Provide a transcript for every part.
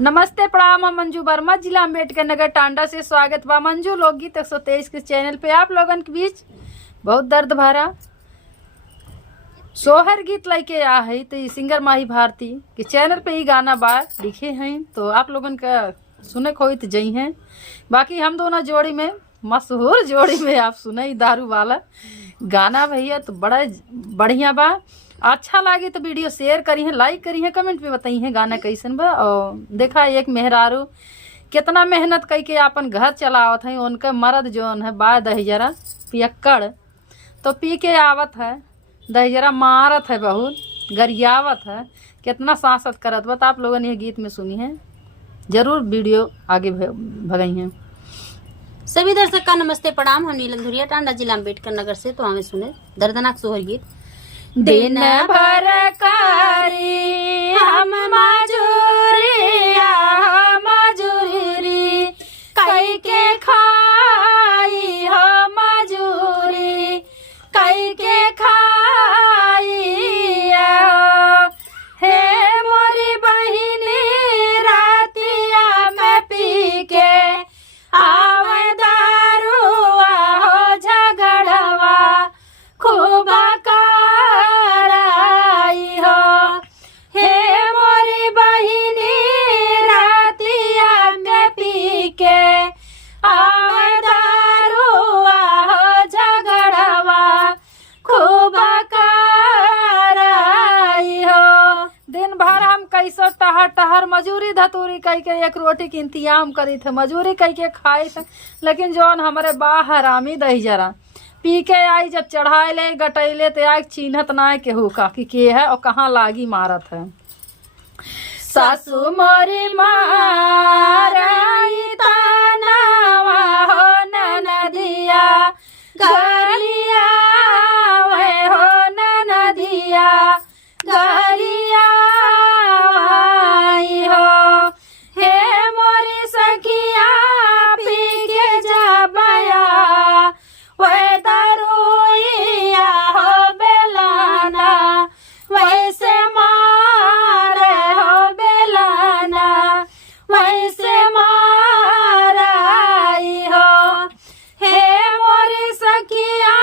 नमस्ते प्रणाम। हम मंजू वर्मा, जिला अम्बेडकर नगर टांडा से स्वागत बा। मंजू लोकगीत 123 के चैनल पे आप लोगन के बीच बहुत दर्द भरा सोहर गीत लेके आ है। तो सिंगर माही भारती के चैनल पे ही गाना बा लिखे हैं, तो आप लोगन का सुने खोई तो जई हैं। बाकी हम दोनों जोड़ी में मशहूर जोड़ी में आप सुने दारू वाला गाना भैया, तो बड़ा बढ़िया बा। अच्छा लगे तो वीडियो शेयर करी है, लाइक करी है, कमेंट पे बताई है गाना कैसन बा। और देखा एक मेहरारू कितना मेहनत करके अपन घर चलावत है। उनका मर्द जोन है बा दहिजरा पियक्कड़, तो पी के आवत है, दहिजरा मारत है, बहुत गरियावत है, कितना सांसत करत बा। आप लोगों ने ये गीत में सुनी है, जरूर वीडियो आगे भगई है। सभी दर्शक का नमस्ते प्रणाम। हम नीलम धुरिया, टांडा जिला अम्बेडकर नगर से। तो हमें सुने दर्दनाक सोहर गीत। दिन भर कारी हम मजूरिया मजूरी कई के खाई हो, मजूरी कई के खाई हो। हे मोरी बहिनी रातिया में पी के आवे दारुआ हो, झगड़वा खूब कैसो टहर टहर मजूरी धतूरी कई के एक रोटी के इंतजाम करी थे, मजूरी कई के खाई थे। लेकिन जौन हमारे बा हरामी दही जरा पी के आई, जब चढ़ाए ले गटैले तो आई चिन्हत ना केहू का कि के है और कहाँ लागी मारत है। सासू मोरी माराई तानावा हो ननदिया गरिया वे हो, ननदिया गरिया हो। हे मोरी सखिया पी के जाबया वे दारुइया हो, बेलाना वैसे मारे हो, बेलाना वैसे माराई हो। हे मोरी सखिया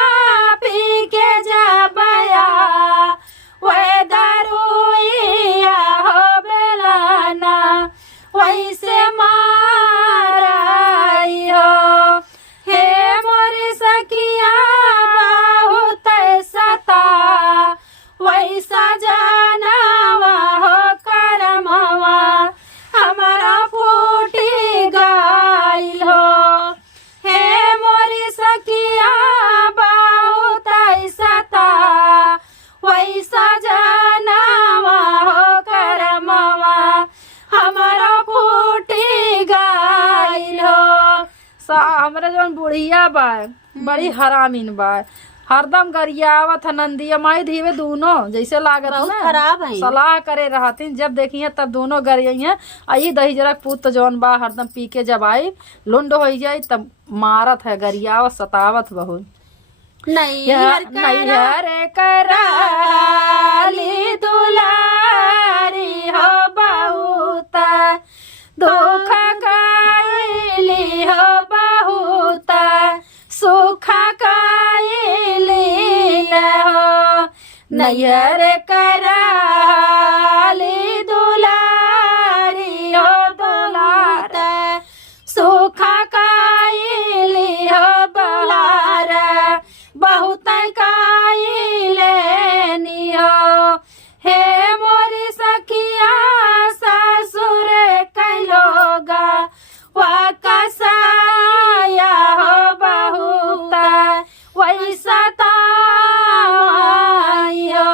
पी के जाबया वे दारुइया हो, बेलाना वैसे माराई हो। हे मोरी सखिया बहुत सता वैसा जानवा हो, करमवा हमारा फूटी गाइल हो। हे मोरी सखिया बहुत सता वैसा जानवा हो, करमवा हमारा फूटी गाइल हो। हमरा जौन बुढ़िया बा बड़ी हरामीन बा, हरदम गरियावत है। नंदिया माई धीवे दोनों जैसे लागत ना खराब है, सलाह करे रहतीन। जब देखिए तब दोनों गरियई है। आई दही जरा पुत जौन बा हरदम पी के जब आई लुंड हो जाए तब मारत है, गरियावत सतावत बहुत। नैहर कराली दुलारी हो, बहुत दुख कैली हो, बहुत सुख कैली हो। नैहर कराली दुलारी हो, दुलार सुख कैली हो, बलार बहुत कैलेनी हो। हे मोरी सखिया ससुर कैलोगा वा कसाया हो, बहुत वैसा ताई हो।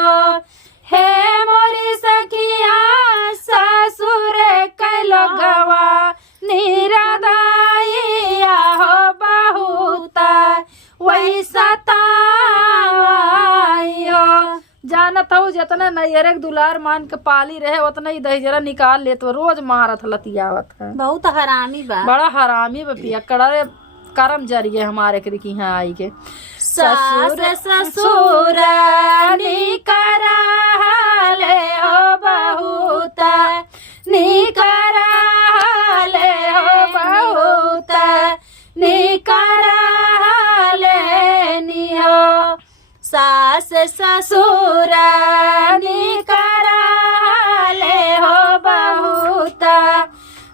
हे मोरी सखिया ससुर कैलोगवा निरदाइया हो, बहुत वैसा ताई हो। जानत हो जितना नैहर दुलार मान के पाली रहे उतना ही दही निकाल ले, तो रोज मारत लतियावत है। बहुत हरामी बा, बड़ा हरामी बा पियक्कड़। करम जरिए हमारे के यहाँ आई के ससुर ससुर निकरा ले हो, बहुत निकरा ससुर निकराले हो बहुत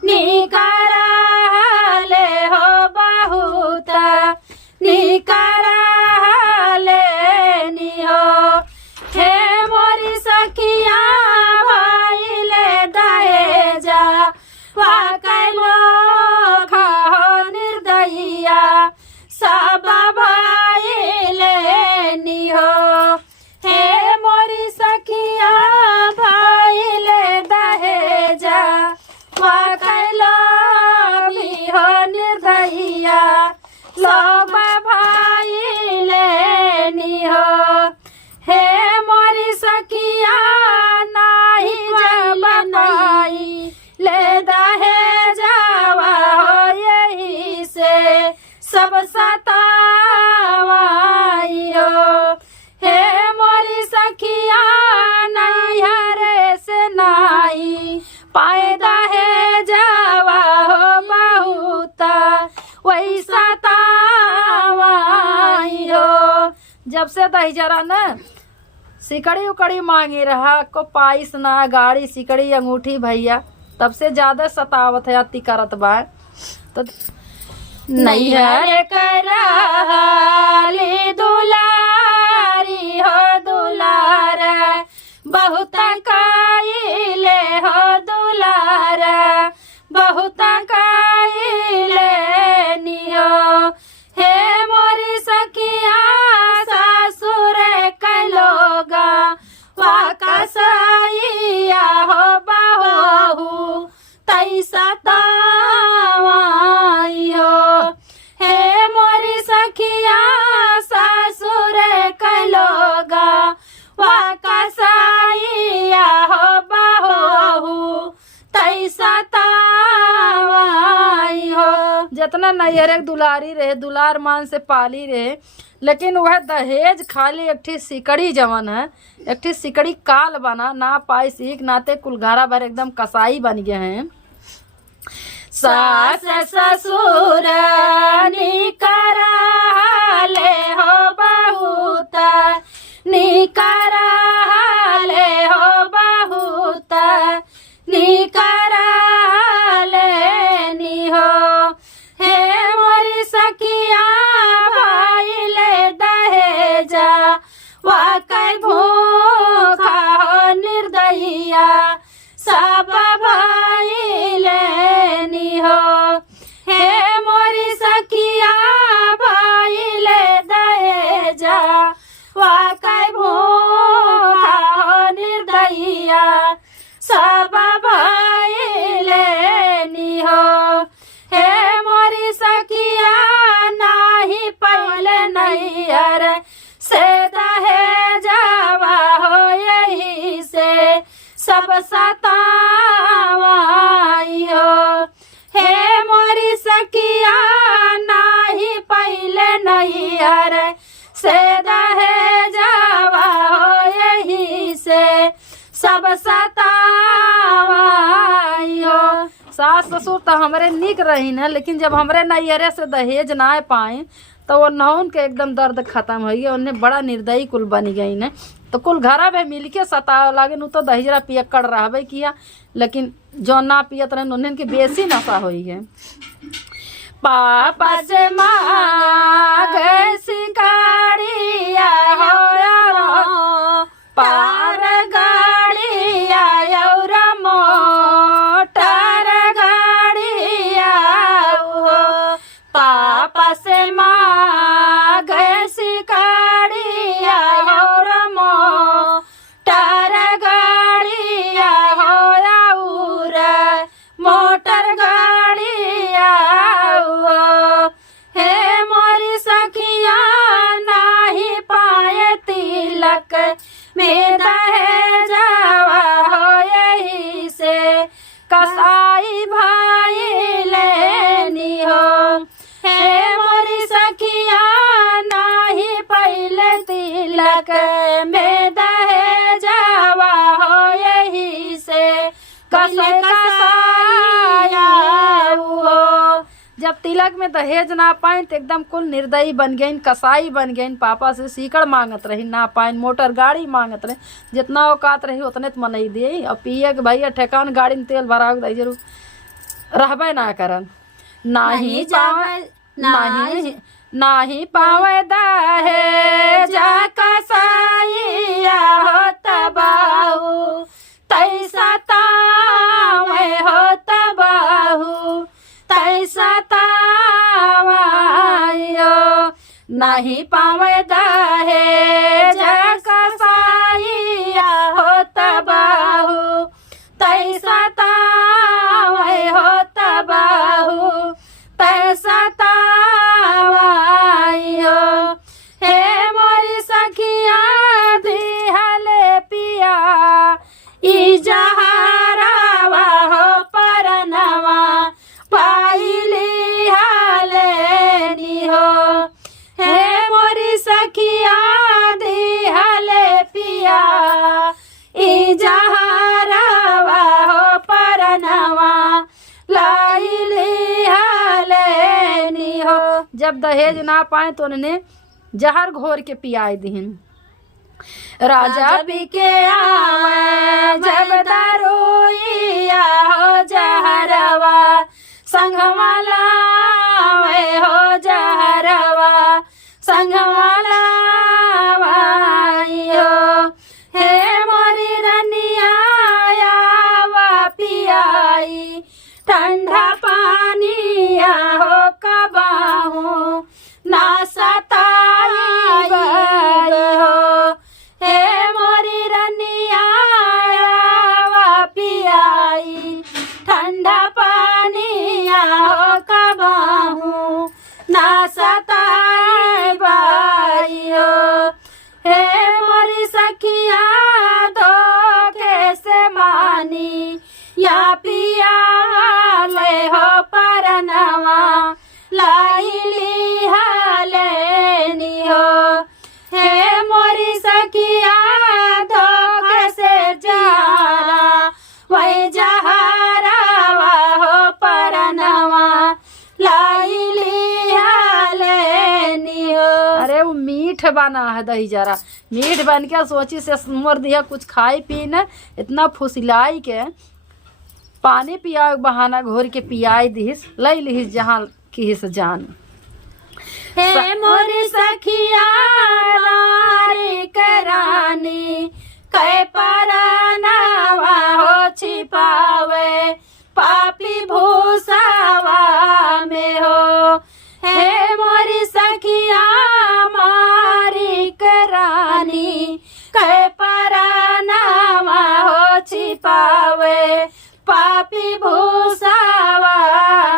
निकराले हो बहुत निकराले निहो हे मोरी सखिया भाईले दहेजा वाकलो खो निर्दयिया सब भाईले निहो हे मोरी सखिया भाईले दहेजा वाकलो हो निर्दयिया सब भाईले निहो हे मोरी सखिया नाही बनाई ले दहेजावा हो यही से सब सतावाई हो हे मोरी सखिया नैहरे से नाई पाए दहेजावा हो बहुत वही सतावाई हो। जब से दहेजरा न सिकड़ी उकड़ी मांगी रहा को पाइस ना गाड़ी सिकड़ी अंगूठी भैया तब से ज्यादा सतावत है अति करत बा तो नैहर कराली दुलारी हो दुलार बहुत काइले हो दुलार बहुत काइले निहो हे मोरी सखिया सासुर कलोगा वाकसैया हो बहू तैसा तावाई हो हे मोरी सखिया सासुर कलोगा वाकसैया हो बहू तैसा तावाई हो। जितना नैहर एक दुलारी रहे दुलार मान से पाली रहे लेकिन वह दहेज खाली एक ठी सिकड़ी जवन है एक ठी सिकड़ी काल बना ना पाई सीख नाते कुलघारा भर एकदम कसाई बन गए हैं। सास ससुर निकराले हो बहुत निकराले हो बहुत निकराले निहो हे मोरी सखिया भाईले दहेजा वाकई भूखा हो निर्दयिया सब भाईले निहो हे मोरी सखिया भाईले दहेजा वाकई भूखा हो निर्दयिया सब भाईले निहो हे मोरी सखिया नाही पहले नैहर से दहेजावा हो यही से सब सतावाई हो हे मोरी सखिया नाही पहले नैहर से दहेजावा हो यही से सब सतावाई हो। सास ससुर तो हमारे निक रही न लेकिन जब हमरे नैहरे से दहेज ना पाए तो वो नौन के एकदम दर्द खत्म हो गया उन्हें बड़ा निर्दयी कुल बनी गई न तो कुल घरा में मिल के सताव लागे नु तो दहेजरा पियक्कड़ रहबे किया लेकिन जो ना पियत रहे उन्हें की बेसी नशा हो है। पापा से मांग सिकारिया हो पार गाड़िया और मोटर गाड़िया हो पापा से मांग सिकारिया और मोटर गाड़िया हो और मोटर गाड़िया हो हे मोरी सखिया नाही पाए तिलक जब तिलक में दहेज ना पाइन तो एकदम कुल निर्दयी बन गई, कसाई बन गई। पापा से सीकड़ मांगत रही, ना पाइन, मोटर गाड़ी मांगत रही, जितना औकात रही उतने तो मनई दिए। और पिए के भैया ठेकान गाड़ी में तेल भरा दे जरूर रहबे ना करन। नाही पावे दहेज कसाईया हो तबाहू, तैसा तावे हो तबाहू, तैसा तावायो। नहीं पावे दहेज कसाईया हो तबाहू, तैसा तावे हो तबाहू, तैसा तावायो। हे मोरी सखिया दिहले पिया ई जहरावा हो परनवा, पाइली हालेनी हो। हे मोरी सखिया दिहले पिया ई जहरावा हो परनवा, लाइली हालेनी हो। जब दहेज ना पाए तो उन्होंने जहर घोर के पियाए दीन। राजा पी के आवे जब दारुइया हो जहरवा, संगवा लावे हो जहरवा, संगवा लावाइयो। हे मोरी रनिया आवा पियाई, ठंडा पानिया हो कबाहू, ना सताई हो। हे मोरी रनिया आवा पियाई, ठंडा पानिया हो कबाहू, ना सताई हो। हे मोरी सखिया धोखे से मानी, या पिया ले हो परनवा, लाइली हालेनी हो। हे मोरी सखिया धोखे से जारा, वही जहरावा हो परनवा, लाइली हालेनी हो। अरे वो मीठ बना है दही जरा, मीठ बन के सोची से मोर दिया कुछ खाई पी न, इतना फुसिलाई के पानी पिया बहाना घोर के पियाई दिस, लई लिहिस जहाँ किहिस जान। हे मोरी सखिया रानी करानी, कै परनवा हो छिपावे, पापी भूसावा में हो। हे मोरी सखिया मारी करानी, कै परनवा हो छिपावे, पापी भूसावा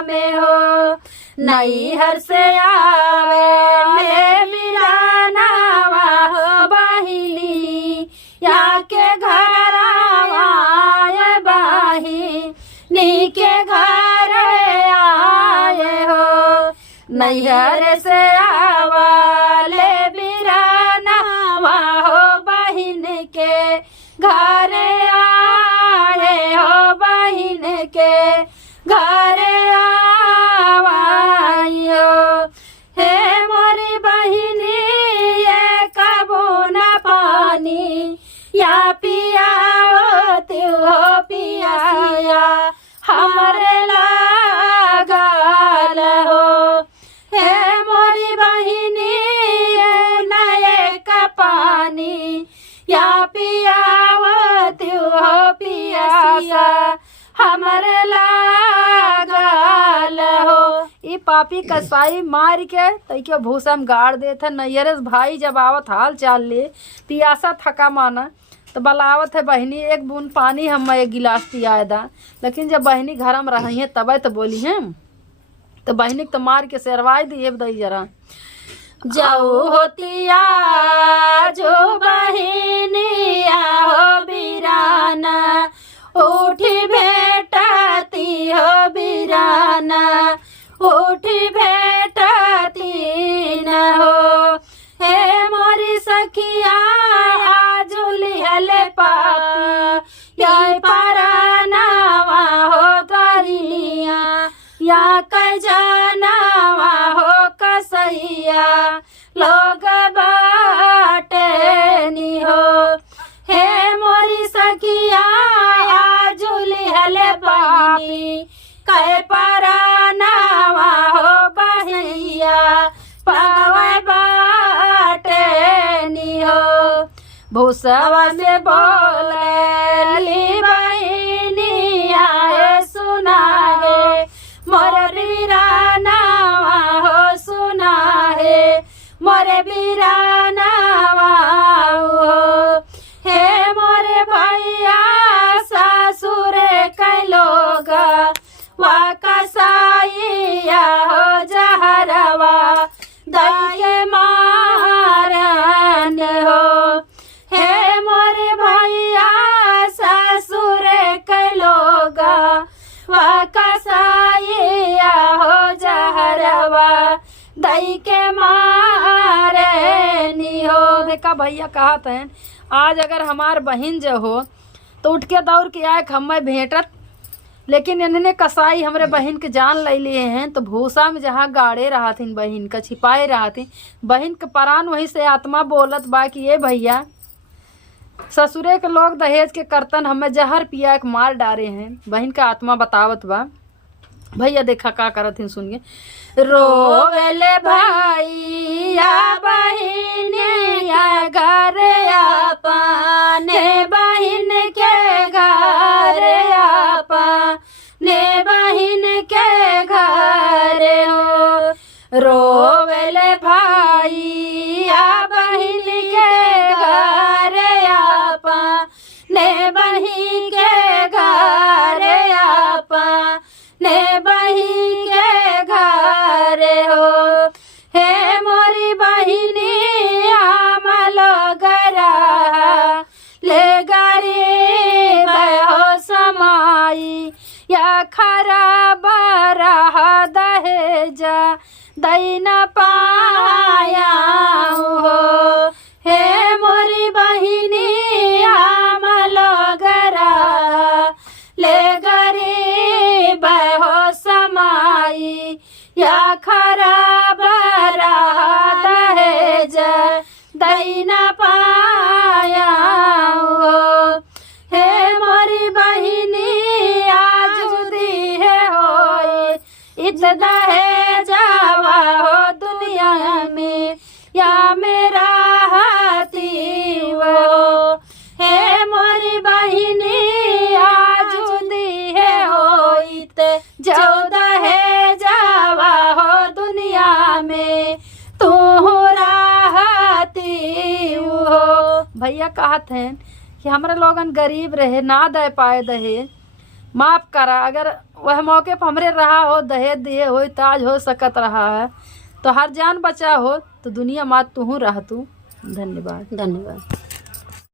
में हो। नैहर से आवे ले मिलानावा हो बहिनी, या के घर आए बाही, नी के घर आए हो। नैहर से आवा ले बिरानावा हो बहिन के घर आए हो, बहिन के घर आवायो। हे मोरी बहिनी ये कबो न पानी, या पियाओ तू हो पियाया हमरे लागल हो। हे मोरी बहिनी ये नए का पानी, या पियाओ तू हो पियासा हमरे लागल हो। ई पापी कसाई मार के तैके भूसा में गाड़ देते। नैहरे भाई जब आवत हाल चाल ले, पियासा थका माना तो बलावत है बहनी एक बूंद पानी हम एक गिलास पियाए दा। लेकिन जब बहनी घर में रही है तब तो बोली है, तो बहनी तो मार के सेरवाई दिए दई जरा। जाओ होतिया जो बहनिया हो बिराना, उठी भेटती हो बिराना, उठी भेटती न हो। हे मोरी सखिया आजुली हले पापी, या परनावा हो तरिया, या कै जाना लोग बाटे नी हो। हे मोरी सखिया जुली हले पापी कहे परानावा हो बहिया पावे बाटे नी हो। भूसवा से बोलली बहिनिया सुना है मोर बीरानावा हो सुना है मोरे बीरानावा हो। हे मोरे भैया सासुर कैलोग वा कसाइया हो जहरवा दई मारन हो। हे मोरे भैया सासुर कैलोग वा कसाइया हो जहरवा दई के मारे नी हो। देखा भैया कहत हैं आज अगर हमार बहन जो हो तो उठ के दौड़ के आए हमें भेंटत, लेकिन इन्होंने कसाई हमरे बहन के जान ले लिए हैं। तो भूसा में जहाँ गाड़े रहा थी बहन का छिपाए रहा थी बहन के परान वहीं से आत्मा बोलत बा कि ये भैया ससुरे के लोग दहेज के करतन हमें जहर पिया के मार डारे हैं। बहन का आत्मा बतावत बा। भैया देखा का करत हैं सुनिए। रोवेले भैया बहिनिया घर अपने बहिन के घर अपने बहिन के घर हो। रोवेले भैया बहिन के घर अपने बहिन के घर अपने बहिन के घर हो। हे मोरी बहिनी हम लोग ले गरीब हो समाई या खराब रहा दहेज दई न पाया हो। हे मोरी बहिनी हम लोग ले गरीब हो समाई या खराब रहा दहेज दई न पाया हो। हे मोरी बहिनी आज जुदी है होई इत दहेजवा हो दुनिया में या मेरा हाथी वो। हे मोरी बहिनी आज जुदी है होइत जो दहेजवा हो दुनिया में तू राहती हो। भैया कहत हैं कि हमारे लोगन गरीब रहे ना दे पाए दहेज माफ करा। अगर वह मौके पर हमरे रहा हो दहेज दिए हो ताज हो सकत रहा है तो हर जान बचा हो तो दुनिया मात तू रह तू। धन्यवाद।